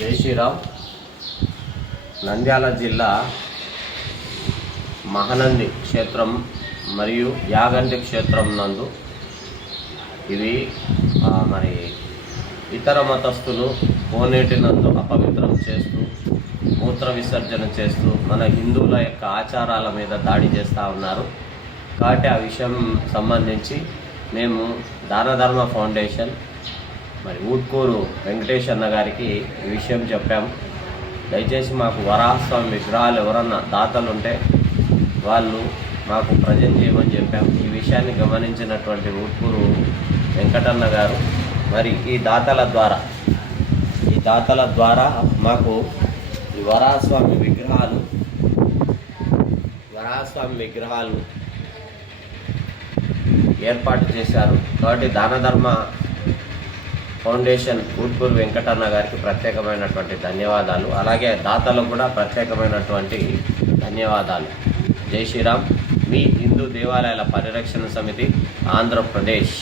జై శ్రీరామ్. నంద్యాల జిల్లా మహానంది క్షేత్రం మరియు యాగంటి క్షేత్రం నందు ఇది మరి ఇతర మతస్థులు కోనేటి నందు అపవిత్రం చేస్తూ మూత్ర విసర్జన చేస్తూ మన హిందువుల యొక్క ఆచారాల మీద దాడి చేస్తూ ఉన్నారు. కాబట్టి ఆ విషయం సంబంధించి మేము దానధర్మ ఫౌండేషన్ మరి ఊట్కూరు వెంకటేష్ అన్న గారికి ఈ విషయం చెప్పాము. దయచేసి మాకు వరాహస్వామి విగ్రహాలు ఎవరన్నా దాతలు ఉంటే వాళ్ళు మాకు ప్రజెంట్ చేయమని చెప్పాము. ఈ విషయాన్ని గమనించినటువంటి ఊట్కూరు వెంకటన్న గారు మరి ఈ దాతల ద్వారా మాకు ఈ వరాహస్వామి విగ్రహాలు ఏర్పాటు చేశారు. కాబట్టి దానధర్మ ఫౌండేషన్ ఊట్కూరు వెంకటన్న గారికి ప్రత్యేకమైనటువంటి ధన్యవాదాలు. అలాగే దాతలకు కూడా ప్రత్యేకమైనటువంటి ధన్యవాదాలు. జై శ్రీరామ్. మీ హిందూ దేవాలయాల పరిరక్షణ సమితి, ఆంధ్రప్రదేశ్.